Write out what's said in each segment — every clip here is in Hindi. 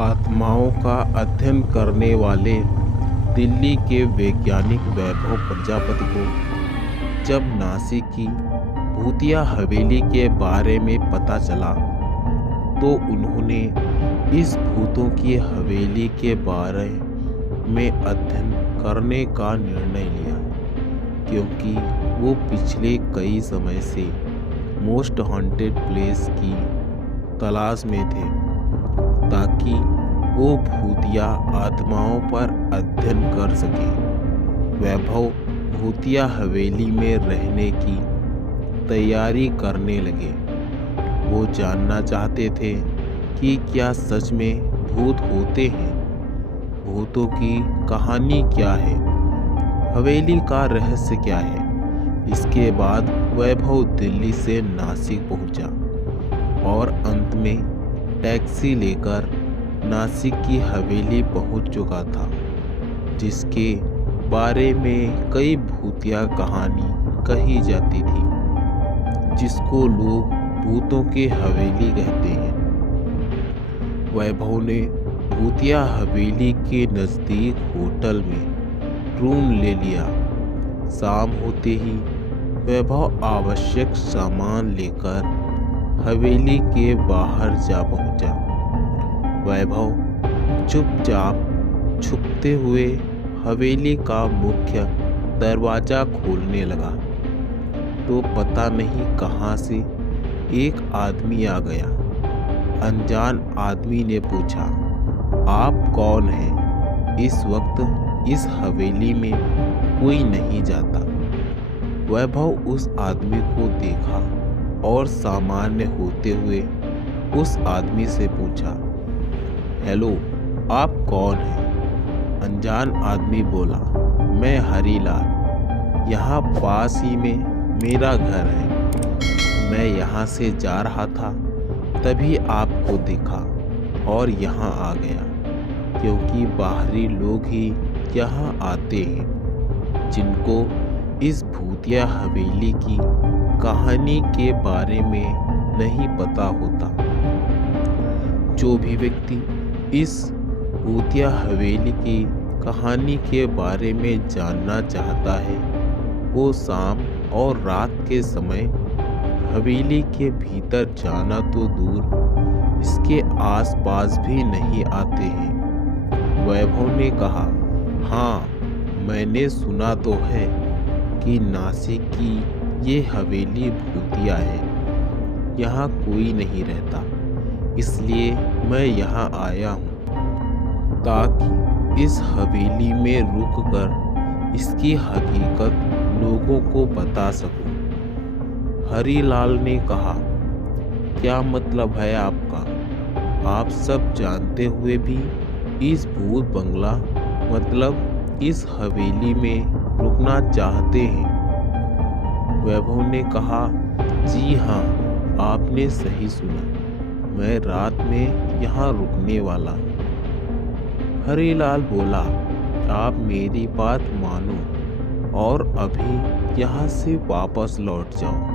आत्माओं का अध्ययन करने वाले दिल्ली के वैज्ञानिक वैभव प्रजापति को जब नासिक की भूतिया हवेली के बारे में पता चला तो उन्होंने इस भूतों की हवेली के बारे में अध्ययन करने का निर्णय लिया, क्योंकि वो पिछले कई समय से मोस्ट हॉन्टेड प्लेस की तलाश में थे, ताकि वो भूतिया आत्माओं पर अध्ययन कर सके। वैभव भूतिया हवेली में रहने की तैयारी करने लगे। वो जानना चाहते थे कि क्या सच में भूत होते हैं, भूतों की कहानी क्या है, हवेली का रहस्य क्या है। इसके बाद वैभव दिल्ली से नासिक पहुंचा और अंत में टैक्सी लेकर नासिक की हवेली पहुंच चुका था, जिसके बारे में कई भूतिया कहानी कही जाती थी, जिसको लोग भूतों की हवेली कहते हैं। वैभव ने भूतिया हवेली के नज़दीक होटल में रूम ले लिया। शाम होते ही वैभव आवश्यक सामान लेकर हवेली के बाहर जा पहुंचा। वैभव चुपचाप छुपते हुए हवेली का मुख्य दरवाजा खोलने लगा तो पता नहीं कहां से एक आदमी आ गया। अनजान आदमी ने पूछा, आप कौन हैं? इस वक्त इस हवेली में कोई नहीं जाता। वैभव उस आदमी को देखा और सामान्य होते हुए उस आदमी से पूछा, हेलो, आप कौन हैं? अनजान आदमी बोला, मैं हरीलाल, यहाँ पास ही में मेरा घर है। मैं यहाँ से जा रहा था, तभी आपको देखा और यहाँ आ गया, क्योंकि बाहरी लोग ही यहाँ आते हैं जिनको इस भूतिया हवेली की कहानी के बारे में नहीं पता होता। जो भी व्यक्ति इस भूतिया हवेली की कहानी के बारे में जानना चाहता है, वो शाम और रात के समय हवेली के भीतर जाना तो दूर, इसके आसपास भी नहीं आते हैं। वैभव ने कहा, हाँ, मैंने सुना तो है कि नासिक की ये हवेली भूतिया है, यहाँ कोई नहीं रहता, इसलिए मैं यहाँ आया हूँ ताकि इस हवेली में रुककर इसकी हकीकत लोगों को बता सकूं। हरीलाल ने कहा, क्या मतलब है आपका? आप सब जानते हुए भी इस भूत बंगला मतलब इस हवेली में रुकना चाहते हैं? वैभव ने कहा, जी हाँ, आपने सही सुना, मैं रात में यहाँ रुकने वाला हूँ। हरीलाल बोला, आप मेरी बात मानो और अभी यहाँ से वापस लौट जाओ।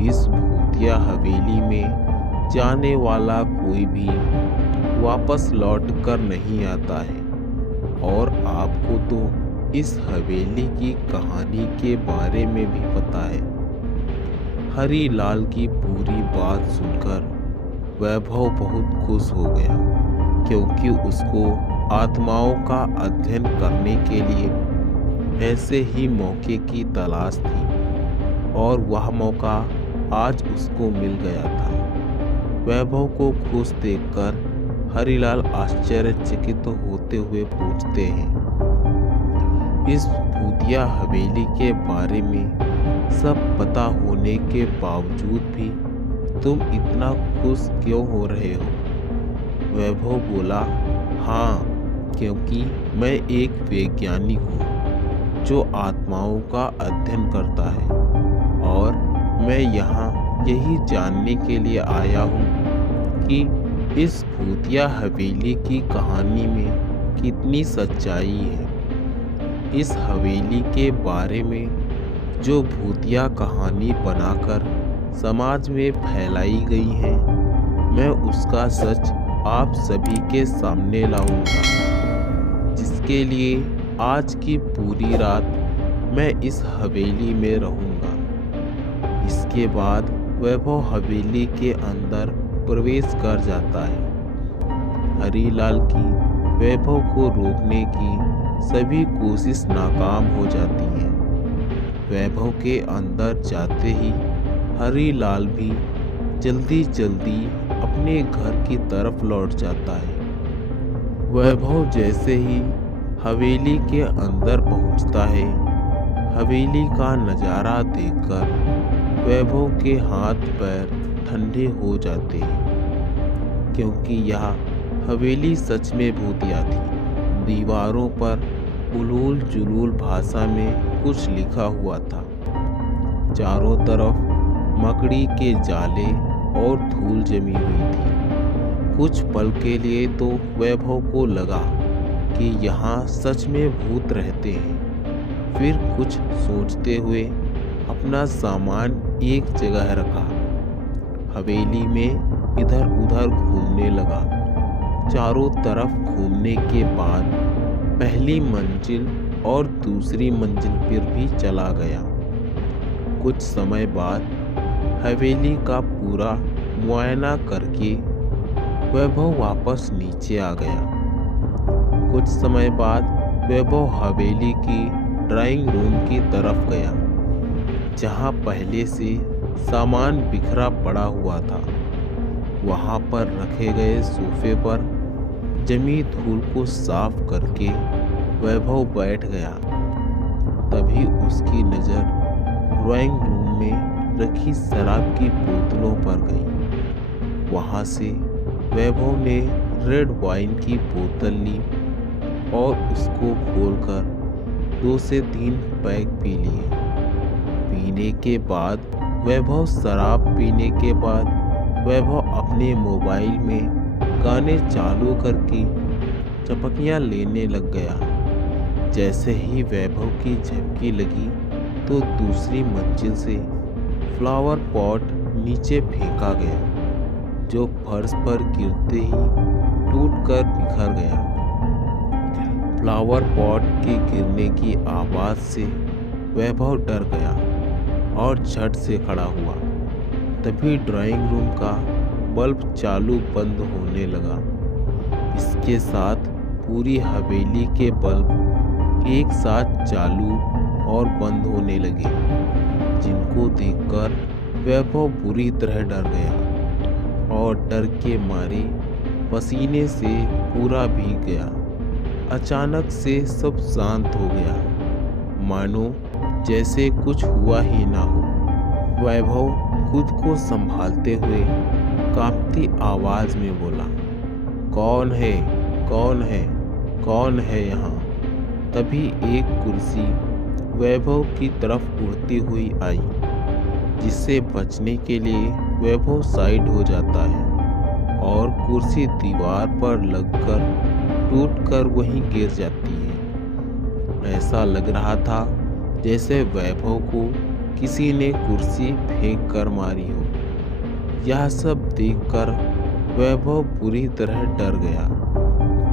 इस भूतिया हवेली में जाने वाला कोई भी वापस लौट कर नहीं आता है, और आपको तो इस हवेली की कहानी के बारे में भी पता है। हरीलाल की पूरी बात सुनकर वैभव बहुत खुश हो गया, क्योंकि उसको आत्माओं का अध्ययन करने के लिए ऐसे ही मौके की तलाश थी, और वह मौका आज उसको मिल गया था। वैभव को खुश देखकर हरीलाल आश्चर्यचकित होते हुए पूछते हैं, इस भूतिया हवेली के बारे में सब पता होने के बावजूद भी तुम इतना खुश क्यों हो रहे हो? वैभव बोला, हाँ, क्योंकि मैं एक वैज्ञानिक हूँ जो आत्माओं का अध्ययन करता है, और मैं यहाँ यही जानने के लिए आया हूँ कि इस भूतिया हवेली की कहानी में कितनी सच्चाई है। इस हवेली के बारे में जो भूतिया कहानी बनाकर समाज में फैलाई गई है, मैं उसका सच आप सभी के सामने लाऊंगा, जिसके लिए आज की पूरी रात मैं इस हवेली में रहूंगा। इसके बाद वैभव हवेली के अंदर प्रवेश कर जाता है। हरीलाल की वैभव को रोकने की सभी कोशिश नाकाम हो जाती है। वैभव के अंदर जाते ही हरीलाल भी जल्दी जल्दी अपने घर की तरफ लौट जाता है। वैभव जैसे ही हवेली के अंदर पहुंचता है, हवेली का नज़ारा देखकर वैभव के हाथ पैर ठंडे हो जाते हैं, क्योंकि यह हवेली सच में भूतिया थी। दीवारों पर उलूल जुलूल भाषा में कुछ लिखा हुआ था। चारों तरफ मकड़ी के जाले और धूल जमी हुई थी। कुछ पल के लिए तो वैभव को लगा कि यहाँ सच में भूत रहते हैं। फिर कुछ सोचते हुए अपना सामान एक जगह रखा, हवेली में इधर उधर घूमने लगा। चारों तरफ घूमने के बाद पहली मंजिल और दूसरी मंजिल पर भी चला गया। कुछ समय बाद हवेली का पूरा मुआयना करके वैभव वापस नीचे आ गया। कुछ समय बाद वैभव हवेली की ड्राइंग रूम की तरफ गया, जहाँ पहले से सामान बिखरा पड़ा हुआ था। वहाँ पर रखे गए सोफे पर जमी धूल को साफ करके वैभव बैठ गया। तभी उसकी नज़र ड्राइंग रूम में रखी शराब की बोतलों पर गई। वहाँ से वैभव ने रेड वाइन की बोतल ली और उसको खोलकर 2 से 3 पैक पी लिए। पीने के बाद शराब पीने के बाद वैभव अपने मोबाइल में गाने चालू करके चपकियाँ लेने लग गया। जैसे ही वैभव की झपकी लगी तो दूसरी मंजिल से फ्लावर पॉट नीचे फेंका गया, जो फर्श पर गिरते ही टूटकर बिखर गया। फ्लावर पॉट के गिरने की आवाज़ से वैभव डर गया और झट से खड़ा हुआ। तभी ड्राइंग रूम का बल्ब चालू बंद होने लगा। इसके साथ पूरी हवेली के बल्ब एक साथ चालू और बंद होने लगे, जिनको देखकर वैभव बुरी तरह डर गया और डर के मारे पसीने से पूरा भीग गया। अचानक से सब शांत हो गया, मानो जैसे कुछ हुआ ही ना हो। वैभव खुद को संभालते हुए कांपती आवाज में बोला, कौन है, कौन है, कौन है यहाँ? तभी एक कुर्सी वैभव की तरफ उड़ती हुई आई, जिससे बचने के लिए वैभव साइड हो जाता है और कुर्सी दीवार पर लगकर टूटकर वहीं गिर जाती है। ऐसा लग रहा था जैसे वैभव को किसी ने कुर्सी फेंक कर मारी हो। यह सब देखकर वैभव बुरी तरह डर गया।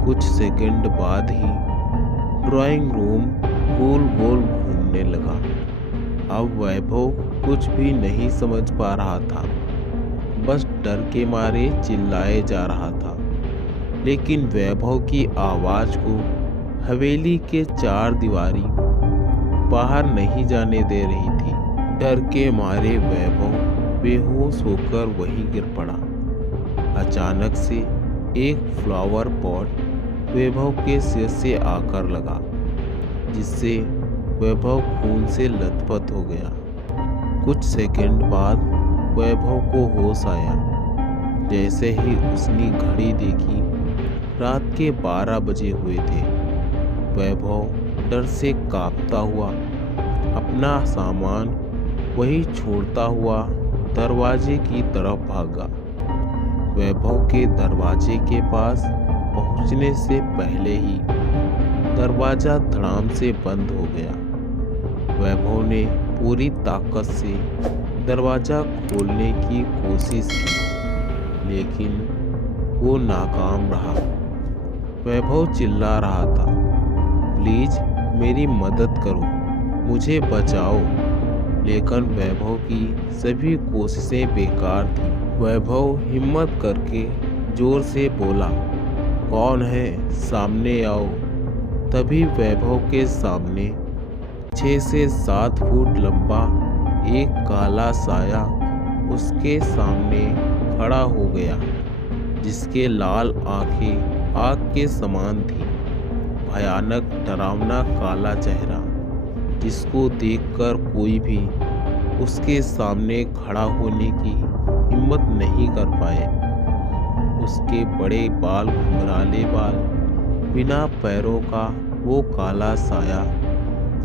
कुछ सेकंड बाद ही ड्राइंग रूम गोल गोल घूमने लगा। अब वैभव कुछ भी नहीं समझ पा रहा था, बस डर के मारे चिल्लाए जा रहा था। लेकिन वैभव की आवाज़ को हवेली के 4 दीवारी बाहर नहीं जाने दे रही थी। डर के मारे वैभव बेहोश होकर वहीं गिर पड़ा। अचानक से एक फ्लावर पॉट वैभव के सिर से आकर लगा, जिससे वैभव खून से लथपथ हो गया। कुछ सेकंड बाद वैभव को होश आया। जैसे ही उसने घड़ी देखी, रात के 12 बजे हुए थे। वैभव डर से कांपता हुआ अपना सामान वही छोड़ता हुआ दरवाजे की तरफ भागा। वैभव के दरवाजे के पास पहुंचने से पहले ही दरवाजा धड़ाम से बंद हो गया। वैभव ने पूरी ताकत से दरवाजा खोलने की कोशिश की, लेकिन वो नाकाम रहा। वैभव चिल्ला रहा था, प्लीज मेरी मदद करो, मुझे बचाओ। लेकिन वैभव की सभी कोशिशें बेकार थी। वैभव हिम्मत करके जोर से बोला, कौन है, सामने आओ। तभी वैभव के सामने 6 से 7 फुट लंबा एक काला साया उसके सामने खड़ा हो गया, जिसके लाल आंखें आग के समान थी। भयानक डरावना काला चेहरा, जिसको देखकर कोई भी उसके सामने खड़ा होने की हिम्मत नहीं कर पाए। उसके बड़े बाल, घुंघराले बाल, बिना पैरों का वो काला साया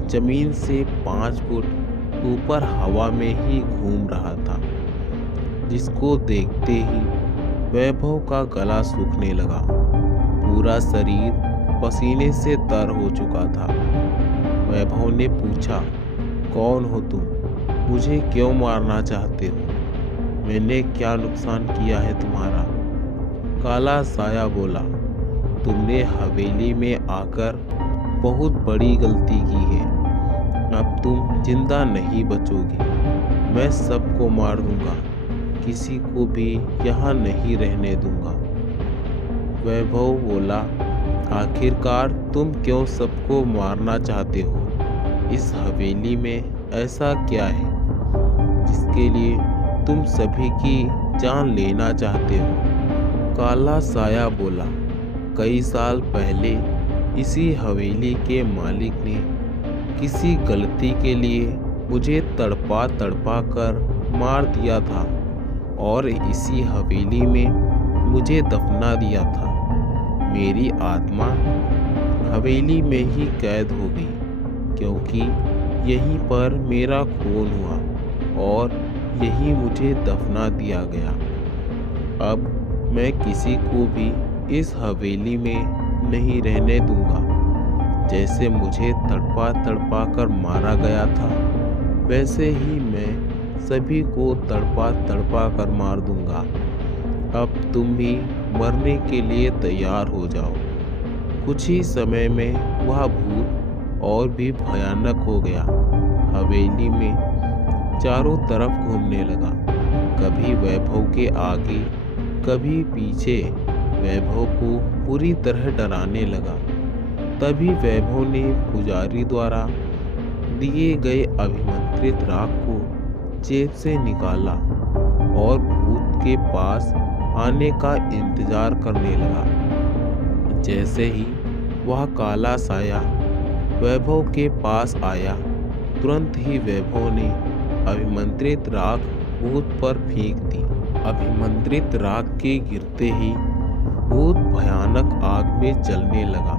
जमीन से 5 फुट ऊपर हवा में ही घूम रहा था, जिसको देखते ही वैभव का गला सूखने लगा। पूरा शरीर पसीने से तर हो चुका था। वैभव ने पूछा, कौन हो तुम, मुझे क्यों मारना चाहते हो, मैंने क्या नुकसान किया है तुम्हारा? काला साया बोला, तुमने हवेली में आकर बहुत बड़ी गलती की है। अब तुम जिंदा नहीं बचोगे। मैं सबको मार दूंगा, किसी को भी यहाँ नहीं रहने दूंगा। वैभव बोला, आखिरकार तुम क्यों सबको मारना चाहते हो? इस हवेली में ऐसा क्या है जिसके लिए तुम सभी की जान लेना चाहते हो? काला साया बोला, कई साल पहले इसी हवेली के मालिक ने किसी गलती के लिए मुझे तड़पा तड़पा कर मार दिया था और इसी हवेली में मुझे दफना दिया था। मेरी आत्मा हवेली में ही कैद हो गई, क्योंकि यहीं पर मेरा खून हुआ और यहीं मुझे दफना दिया गया। अब मैं किसी को भी इस हवेली में नहीं रहने दूंगा। जैसे मुझे तड़पा तड़पा कर मारा गया था, वैसे ही मैं सभी को तड़पा तड़पा कर मार दूंगा। अब तुम भी मरने के लिए तैयार हो जाओ। कुछ ही समय में वह भूत और भी भयानक हो गया। हवेली में चारों तरफ घूमने लगा, कभी वैभव के आगे कभी पीछे, वैभव को पूरी तरह डराने लगा। तभी वैभव ने पुजारी द्वारा दिए गए अभिमंत्रित राग को जेब से निकाला और भूत के पास आने का इंतजार करने लगा। जैसे ही वह काला साया वैभव के पास आया, तुरंत ही वैभव ने अभिमंत्रित राग भूत पर फेंक दी। अभिमंत्रित राग के गिरते ही भूत भयानक आग में जलने लगा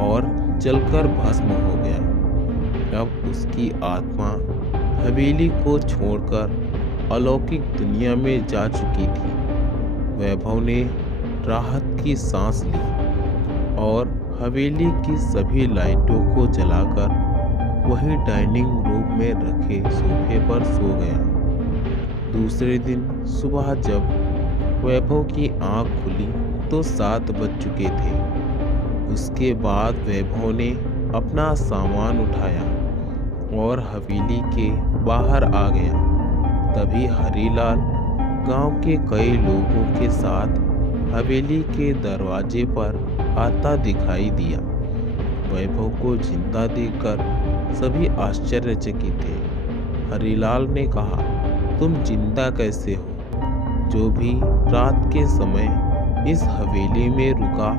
और जलकर भस्म हो गया। अब उसकी आत्मा हवेली को छोड़कर अलौकिक दुनिया में जा चुकी थी। वैभव ने राहत की सांस ली और हवेली की सभी लाइटों को जलाकर वही डाइनिंग रूम में रखे सोफे पर सो गया। दूसरे दिन सुबह जब वैभव की आंख खुली तो 7 बज चुके थे। उसके बाद वैभव ने अपना सामान उठाया और हवेली के बाहर आ गया। तभी हरीलाल गांव के कई लोगों के साथ हवेली के दरवाजे पर आता दिखाई दिया। वैभव को जिंदा देखकर सभी आश्चर्यचकित थे। हरीलाल ने कहा, तुम जिंदा कैसे हो? जो भी रात के समय इस हवेली में रुका,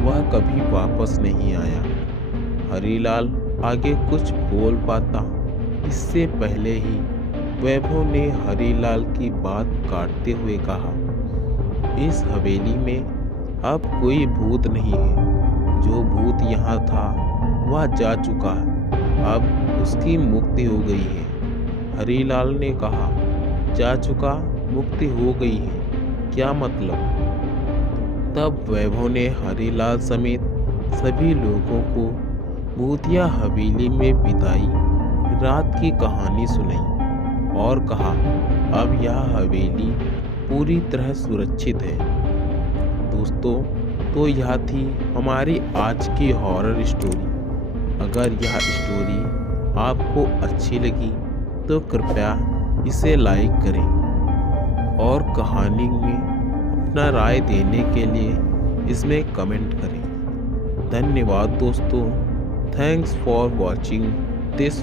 वह कभी वापस नहीं आया। हरीलाल आगे कुछ बोल पाता, इससे पहले ही वैभव ने हरीलाल की बात काटते हुए कहा, इस हवेली में अब कोई भूत नहीं है। जो भूत यहाँ था वह जा चुका है, अब उसकी मुक्ति हो गई है। हरीलाल ने कहा, जा चुका, मुक्ति हो गई है, क्या मतलब? तब वैभव ने हरीलाल समेत सभी लोगों को भूतिया हवेली में बिताई रात की कहानी सुनाई और कहा, अब यह हवेली पूरी तरह सुरक्षित है। दोस्तों, तो यह थी हमारी आज की हॉरर स्टोरी। अगर यह स्टोरी आपको अच्छी लगी तो कृपया इसे लाइक करें और कहानी में अपना राय देने के लिए इसमें कमेंट करें। धन्यवाद दोस्तों। Thanks for watching this